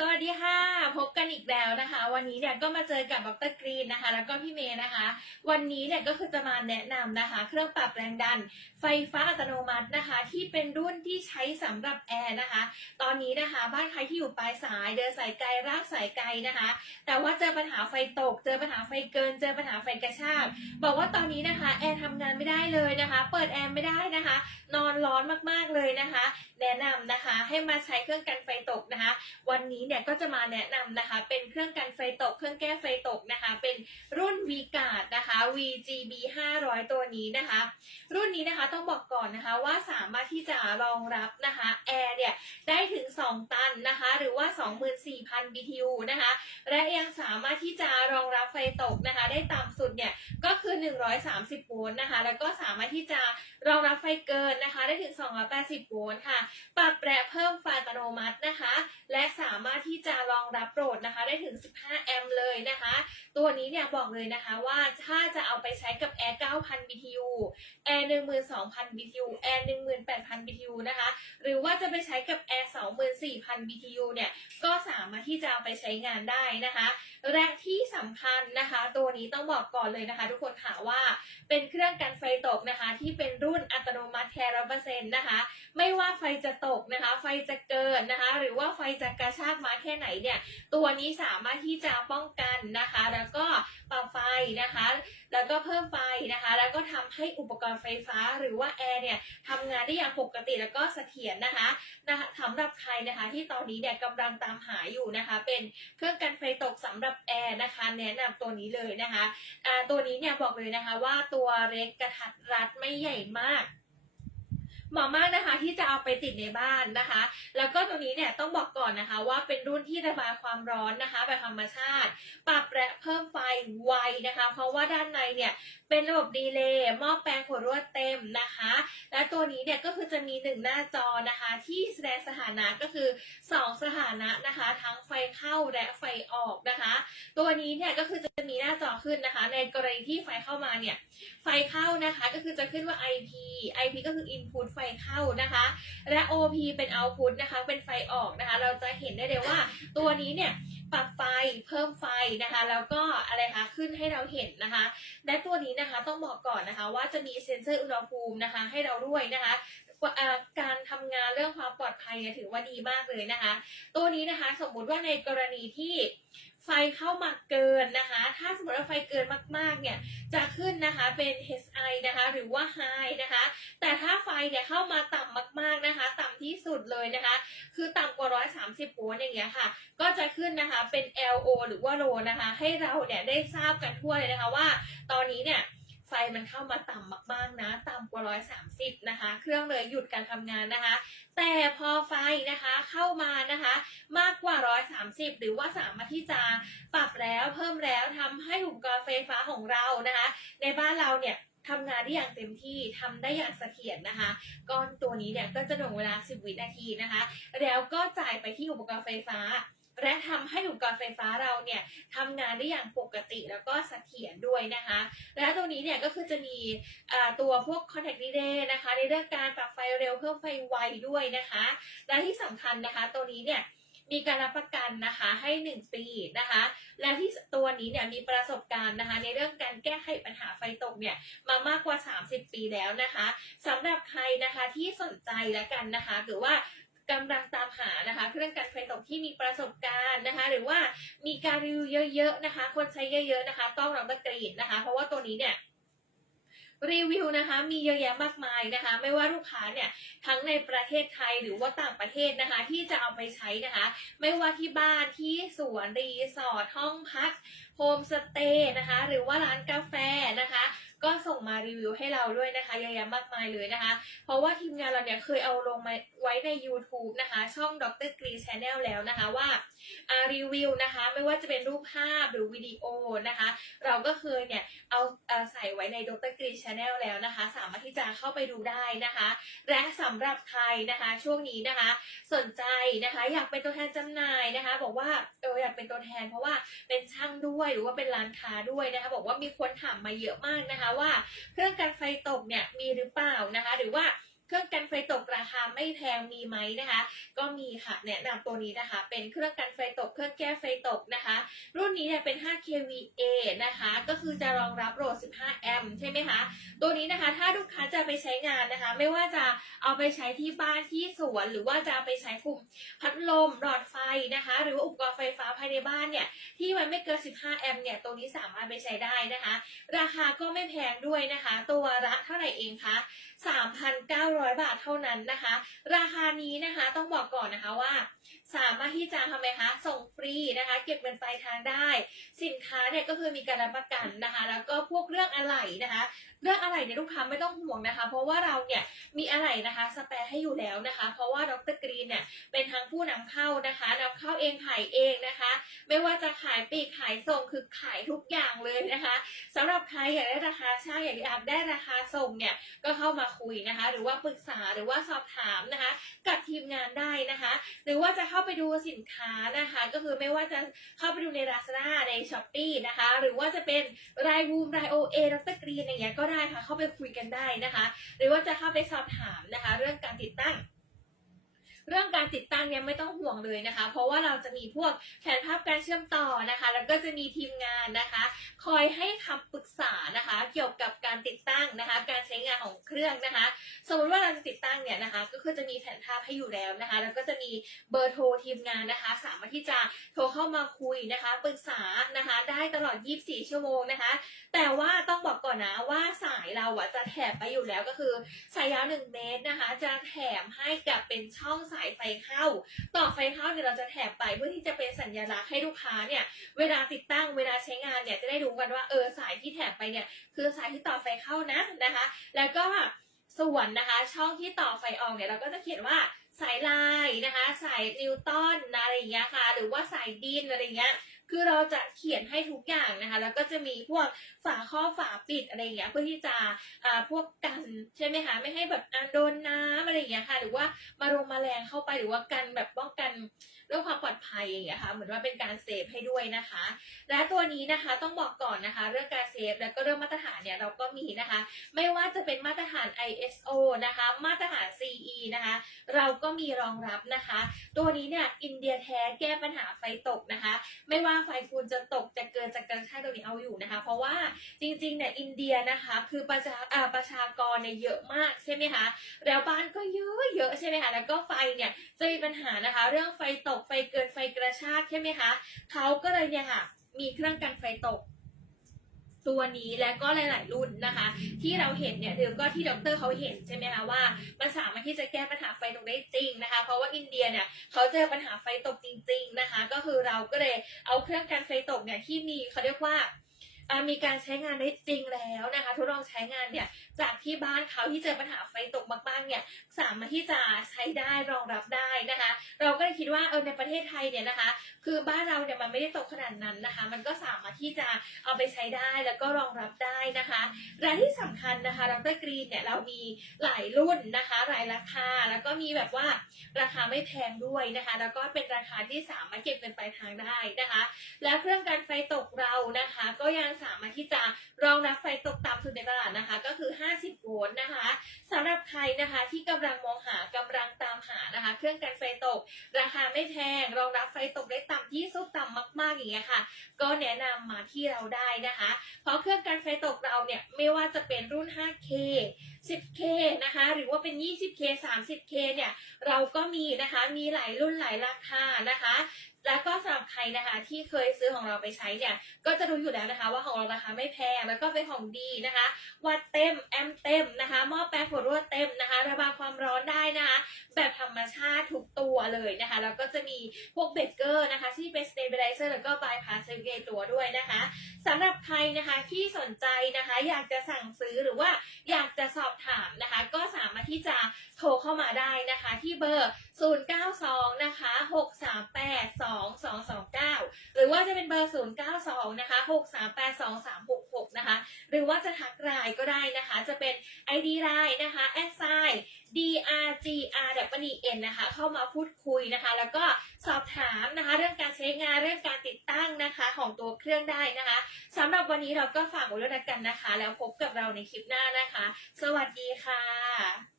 สวัสดีค่ะ พบกันอีกแล้วนะคะ วันนี้เนี่ยก็มาเจอกับดรกรีนนะคะ แล้วก็พี่เมย์นะคะ วันนี้เนี่ยก็คือจะมาแนะนำนะคะ เครื่องปรับแรงดัน ไฟฟ้าอัตโนมัตินะคะ ที่เป็นรุ่นที่ใช้สำหรับแอร์นะคะ ตอนนี้นะคะ บ้านใครที่อยู่ปลายสายเดินสายไกลรากสายไกลนะคะ แต่ว่าเจอปัญหาไฟตก เจอปัญหาไฟเกิน เจอปัญหาไฟกระชากบอกว่าตอนนี้นะคะแอร์ทำงานไม่ได้เลยนะคะ เปิดแอร์ไม่ได้นะคะ นอนร้อนมากๆเลยนะคะ แนะนำนะคะให้มาใช้เครื่องกันไฟตกนะคะ วันนี้เนี่ยก็จะมาแนะนำนะคะ เป็นเครื่องกันไฟตก เครื่องแก้ไฟตกนะคะ เป็นรุ่น v g a r d นะคะ VGB 500 ตัวนี้นะคะ รุ่นนี้นะคะต้องบอกก่อนนะคะว่าสามารถที่จะรองรับนะคะแอร์เนี่ยได้ถึง 2 ตันนะคะ หรือว่า 24,000 BTU นะคะ และยังสามารถที่จะรองรับไฟตกนะคะ ได้ต่ำสุดเนี่ยก็คือ 130 โวลต์นะคะ แล้วก็สามารถที่จะรองรับไฟเกินนะคะ ได้ถึง 280 โวลต์ค่ะ ปรับและเพิ่มไฟอัตโนมัตินะคะ และสามารถที่จะรองรับโหลดนะคะได้ถึง 15 แอมป์เลยนะคะ ตัวนี้เนี่ยบอกเลยนะคะว่าถ้าจะเอาไปใช้กับแอร์ 9,000 BTU แอร์ 12,000 BTU แอร์ 18,000 BTU นะคะ หรือว่าจะไปใช้กับแอร์ 24,000 BTU เนี่ยก็สามารถที่จะเอาไปใช้งานได้นะคะและที่สำคัญนะคะ ตัวนี้ต้องบอกก่อนเลยนะคะ ทุกคนค่ะว่าเป็นเครื่องกันไฟตกนะคะ ที่เป็นรุ่นอัตโนมัติแท้ร้อยเปอร์เซ็นต์นะคะ ไม่ว่าไฟจะตกนะคะ ไฟจะเกินนะคะ หรือว่าไฟจะกระชากมาแค่ไหนเนี่ย ตัวนี้สามารถที่จะป้องกันนะคะ แล้วก็ปรับไฟนะคะ แล้วก็เพิ่มไฟนะคะ แล้วก็ทำให้อุปกรณ์ไฟฟ้าหรือว่าแอร์เนี่ยทำงานได้อย่างปกติแล้วก็เสถียรนะคะนะคะสำหรับใครนะคะที่ตอนนี้เนี่ยกำลังตามหาอยู่นะคะ เป็นเครื่องกันไฟตกสำหรับแอร์นะคะ แนะนำตัวนี้เลยนะคะอ่าตัวนี้เนี่ยบอกเลยนะคะว่าตัวเล็กกระทัดรัดไม่ใหญ่มาก เหมาะมากนะคะที่จะเอาไปติดในบ้านนะคะ แล้วก็ตัวนี้เนี่ยต้องบอกก่อนนะคะว่าเป็นรุ่นที่ระบายความร้อนนะคะแบบธรรมชาติ ปรับและเพิ่มไฟไวนะคะ เพราะว่าด้านในเนี่ยเป็นระบบดีเลย์หม้อแปลงหัวรวดเต็มนะคะ และตัวนี้เนี่ยก็คือจะมีหนึ่งหน้าจอนะคะ ที่แสดงสถานะก็คือสองสถานะนะคะ ทั้งไฟเข้าและไฟออกนะคะ ตัวนี้เนี่ยก็คือจะมีหน้าจอขึ้นนะคะ ในกรณีที่ไฟเข้ามาเนี่ยไฟเข้านะคะก็คือจะขึ้นว่า IP IP ก็คือ input ไฟเข้านะคะ และ OP เป็น output นะคะ เป็นไฟออกนะคะ เราจะเห็นได้เลยว่าตัวนี้เนี่ย ปรับไฟเพิ่มไฟนะคะ แล้วก็อะไรคะขึ้นให้เราเห็นนะคะ และตัวนี้นะคะต้องบอกก่อนนะคะ ว่าจะมีเซ็นเซอร์อุณหภูมินะคะ ให้เราด้วยนะคะการทำงานเรื่องความปลอดภัยเนี่ยถือว่าดีมากเลยนะคะ ตัวนี้นะคะสมมุติว่าในกรณีที่ ไฟเข้ามาเกินนะคะ ถ้าสมมติว่าไฟเกินมากๆเนี่ยจะขึ้นนะคะเป็น HI นะคะหรือว่า High นะคะ แต่ถ้าไฟเนี่ยเข้ามาต่ำมากๆนะคะ ต่ำที่สุดเลยนะคะ คือต่ำกว่า 130โวลต์อย่างเงี้ยค่ะ ก็จะขึ้นนะคะเป็น LO หรือว่า Low นะคะ ให้เราเนี่ยได้ทราบกันทั่วเลยนะคะว่าตอนนี้เนี่ย ไฟมันเข้ามาต่ำมากๆนะ ต่ำกว่า130นะคะ เครื่องเลยหยุดการทำงานนะคะ แต่พอไฟนะคะเข้ามานะคะ มากกว่า130หรือว่าสามารถที่จะปรับแล้วเพิ่มแล้วทำให้อุปกรณ์ไฟฟ้าของเรานะคะ ในบ้านเราเนี่ยทำงานได้อย่างเต็มที่ทำได้อย่างเสถียรนะคะ ก้อนตัวนี้เนี่ยก็จะหน่วงเวลา 10 วินาทีนะคะ แล้วก็จ่ายไปที่อุปกรณ์ไฟฟ้า และทำให้อุปกรณ์ไฟฟ้าเราเนี่ยทำงานได้อย่างปกติแล้วก็เสถียรด้วยนะคะ และตัวนี้เนี่ยก็คือจะมีตัวพวก contact relay นะคะ ในเรื่องการปรับไฟเร็วเพิ่มไฟไวด้วยนะคะ และที่สำคัญนะคะตัวนี้เนี่ยมีการรับประกันนะคะให้ 1 ปีนะคะ และที่ตัวนี้เนี่ยมีประสบการณ์นะคะ ในเรื่องการแก้ไขปัญหาไฟตกเนี่ยมามากกว่า 30 ปีแล้วนะคะสำหรับใครนะคะที่สนใจแล้วกันนะคะ หรือว่า กำลังตามหานะคะ เครื่องกันไฟตกที่มีประสบการณ์นะคะ หรือว่ามีการรีวิวเยอะๆนะคะ คนใช้เยอะๆนะคะ ต้องรับประกรีดนะคะ เพราะว่าตัวนี้เนี่ยรีวิวนะคะมีเยอะแยะมากมายนะคะ ไม่ว่าลูกค้าเนี่ยทั้งในประเทศไทยหรือว่าต่างประเทศนะคะ ที่จะเอาไปใช้นะคะ ไม่ว่าที่บ้านที่สวนรีสอร์ทห้องพักโฮมสเตย์นะคะ หรือว่าร้านกาแฟนะคะ รีวิวให้เราด้วยนะคะเยอะแยะมากมายเลยนะคะ เพราะว่าทีมงานเราเนี่ยเคยเอาลงมาไว้ใน YouTube นะคะ ช่อง Dr. Green Channel แล้วนะคะว่าอ่ารีวิวนะคะ ไม่ว่าจะเป็นรูปภาพหรือวิดีโอนะคะ เราก็เคยเนี่ยเอาเอาใส่ไว้ใน Dr. Green Channel แล้วนะคะ สามารถที่จะเข้าไปดูได้นะคะ และสำหรับใครนะคะ ช่วงนี้นะคะ สนใจนะคะ อยากเป็นตัวแทนจำหน่ายนะคะ บอกว่าเอออยากเป็นตัวแทน เพราะว่าเป็นช่างด้วยหรือว่าเป็นร้านค้าด้วยนะคะ บอกว่ามีคนถามมาเยอะมากนะคะว่าเครื่องกันไฟตกเนี่ยมีหรือเปล่านะคะ หรือว่า เครื่องกันไฟตกราคาไม่แพงมีไหมนะคะ ก็มีค่ะแนะนำตัวนี้นะคะ เป็นเครื่องกันไฟตกเครื่องแก้ไฟตกนะคะ รุ่นนี้เนี่ยเป็น 5 kVA นะคะ ก็คือจะรองรับโหลด 15 แอมป์ใช่ไหมคะ ตัวนี้นะคะถ้าลูกค้าจะไปใช้งานนะคะ ไม่ว่าจะเอาไปใช้ที่บ้านที่สวน หรือว่าจะไปใช้คุมพัดลมหลอดไฟนะคะ หรือว่าอุปกรณ์ไฟฟ้าภายในบ้านเนี่ยที่มันไม่เกิน 15 แอมป์เนี่ยตัวนี้สามารถไปใช้ได้นะคะ ราคาก็ไม่แพงด้วยนะคะ ตัวละเท่าไหร่เองคะ3,900บาทเท่านั้นนะคะ ราคานี้นะคะต้องบอกก่อนนะคะว่า สามารถที่จะทำไมคะส่งฟรีนะคะ เก็บเงินปลายทางได้ สินค้าเนี่ยก็คือมีการรับประกันนะคะ แล้วก็พวกเรื่องอะไหล่นะคะ เรื่องอะไหล่เนี่ยลูกค้าไม่ต้องห่วงนะคะ เพราะว่าเราเนี่ยมีอะไหล่นะคะสแปรให้อยู่แล้วนะคะ เพราะว่าดรกรีนเนี่ยเป็นทั้งผู้นำเข้านะคะนำเข้าเองขายเองนะคะ ไม่ว่าจะขายปีกขายส่งคือขายทุกอย่างเลยนะคะสำหรับใครอยากได้ราคาช่างอยากได้ราคาส่งเนี่ยก็เข้ามาคุยนะคะ หรือว่าปรึกษาหรือว่าสอบถามนะคะ กับทีมงานได้นะคะ หรือว่าจะเข้าาไปดูสินค้านะคะ ก็คือไม่ว่าจะเข้าไปดูใน Lazada ใน s h อ p e e นะคะ หรือว่าจะเป็นรายวูมรายโอเอดรกรีนอย่างเงี้ยก็ได้ค่ะ เข้าไปคุยกันได้นะคะ หรือว่าจะเข้าไปสอบถามนะคะ เรื่องการติดตั้ง เรื่องการติดตั้งเนี่ยไม่ต้องห่วงเลยนะคะ เพราะว่าเราจะมีพวกแผนภาพการเชื่อมต่อนะคะ แล้วก็จะมีทีมงานนะคะ คอยให้คำปรึกษานะคะ เกี่ยวกับการติดตั้งนะคะ การใช้งานของเครื่องนะคะ สมมติว่าเราจะติดตั้งเนี่ยนะคะ ก็คือจะมีแผนภาพให้อยู่แล้วนะคะ แล้วก็จะมีเบอร์โทรทีมงานนะคะ สามารถที่จะโทรเข้ามาคุยนะคะปรึกษานะคะ ได้ตลอด 24 ชั่วโมงนะคะ แต่ว่าต้องบอกก่อนนะว่าสายเราอะจะแถมไปอยู่แล้วก็คือสายยาว 1 เมตรนะคะ จะแถมให้กับเป็นช่องสายไฟเข้าต่อไฟเข้าเนี่ยเราจะแถบไปเพื่อที่จะเป็นสัญลักษณ์ให้ลูกค้าเนี่ยเวลาติดตั้งเวลาใช้งานเนี่ยจะได้รู้กันว่าเออสายที่แถบไปเนี่ยคือสายที่ต่อไฟเข้านะนะคะ แล้วก็ส่วนนะคะช่องที่ต่อไฟออกเนี่ยเราก็จะเขียนว่าสายลายนะคะ สายนิวตันอะไรอย่างเงี้ยค่ะ หรือว่าสายดินอะไรเงี้ย คือเราจะเขียนให้ทุกอย่างนะคะ แล้วก็จะมีพวกฝาข้อบฝาปิดอะไรอย่างเงี้ยเพื่อที่จะอ่าพวกกันใช่ไหมคะไม่ให้แบบอ่าโดนน้ำอะไรอย่างเงี้ยค่ะ หรือว่ามารงมาแรงเข้าไปหรือว่ากันแบบป้องกัน เรื่องความปลอดภัยอย่างเงี้ยค่ะเหมือนว่าเป็นการเซฟให้ด้วยนะคะ และตัวนี้นะคะต้องบอกก่อนนะคะ เรื่องการเซฟแล้วก็เรื่องมาตรฐานเนี่ยเราก็มีนะคะ ไม่ว่าจะเป็นมาตรฐาน ISO นะคะ มาตรฐาน CE นะคะ เราก็มีรองรับนะคะ ตัวนี้เนี่ยอินเดียแท้แก้ปัญหาไฟตกนะคะ ไม่ว่าไฟคุณจะตกจะเกินจะกระชากตัวนี้เอาอยู่นะคะ เพราะว่าจริงๆเนี่ยอินเดียนะคะคือประชาอาประชากรเนี่ยเยอะมากใช่ไหมคะแล้วบ้านก็เยอะเยอะใช่ไหมคะแล้วก็ไฟเนี่ยจะมีปัญหานะคะ เรื่องไฟตกไฟเกินไฟกระชากใช่ไหมคะเขาก็เลยเนี่ยค่ะมีเครื่องกันไฟตก ตัวนี้และก็หลาย ๆ รุ่นนะคะ ที่เราเห็นเนี่ยเดี๋ยวก็ที่ดรเขาเห็นใช่ไหมคะว่ามันสามารถที่จะแก้ปัญหาไฟตกได้จริงนะคะ เพราะว่าอินเดียเนี่ยเขาเจอปัญหาไฟตกจริง ๆ นะคะ ก็คือเราก็เลยเอาเครื่องกันไฟตกเนี่ยที่มีเขาเรียกว่า มีการใช้งานได้จริงแล้วนะคะทดลองใช้งานเนี่ยจากที่บ้านเขาที่เจอปัญหาไฟตกมากๆเนี่ยสามารถที่จะใช้ได้รองรับได้นะคะ เราก็เลยคิดว่าเออในประเทศไทยเนี่ยนะคะ คือบ้านเราเนี่ยมันไม่ได้ตกขนาดนั้นนะคะ มันก็สามารถที่จะเอาไปใช้ได้แล้วก็รองรับได้นะคะและที่สำคัญนะคะดรกรีนเนี่ยเรามีหลายรุ่นนะคะ หลายราคาแล้วก็มีแบบว่าราคาไม่แพงด้วยนะคะ แล้วก็เป็นราคาที่สามารถเก็บเงินปลายทางได้นะคะ และเครื่องการไฟตกเรานะคะ ก็ยังสามารถที่จะรองรับไฟตกต่ำสุดในตลาดนะคะ ก็คือ 50 โวลต์นะคะสำหรับใครนะคะที่กำลังมองหากำลังตามหานะคะ เครื่องกันไฟตก ราคาไม่แพงรองรับไฟตกได้ต่ำที่สุดต่ำมากๆอย่างเงี้ยค่ะ ก็แนะนำมาที่เราได้นะคะ เพราะเครื่องกันไฟตกเราเนี่ยไม่ว่าจะเป็นรุ่น 5K 10K นะคะ หรือว่าเป็น 20K 30K เนี่ยเราก็มีนะคะมีหลายรุ่นหลายราคานะคะ แล้วก็สำหรับใครนะคะที่เคยซื้อของเราไปใช้เนี่ยก็จะรู้อยู่แล้วนะคะ ว่าของเราราคาไม่แพงแล้วก็เป็นของดีนะคะ วัดเต็มแอมเต็มนะคะหม้อแปลงหัวรั่วเต็มนะคะ ระบายความร้อนได้นะคะ แบบธรรมชาติทุกตัวเลยนะคะแล้วก็จะมีพวกเบเกอร์นะคะ ที่เป็นสเตเบลไลเซอร์แล้วก็บายพาสเซเกตัวด้วยนะคะสำหรับใครนะคะที่สนใจนะคะ อยากจะสั่งซื้อหรือว่าอยากจะสอบถามนะคะ ก็สามารถที่จะโทรเข้ามาได้นะคะ ที่เบอร์ 092 นะคะ 638 2229 หรือว่าจะเป็นเบอร์ 092 นะคะ 638 2366 นะคะ หรือว่าจะทักไลน์ก็ได้นะคะ จะเป็น ID ไลน์นะคะ a s i drgr w n นะคะ เข้ามาพูดคุยนะคะ แล้วก็สอบถามนะคะ เรื่องการใช้งานเรื่องการติดตั้งนะคะ ของตัวเครื่องได้นะคะสำหรับวันนี้เราก็ฝากไว้ด้วยละกันนะคะ แล้วพบกับเราในคลิปหน้านะคะ สวัสดีค่ะ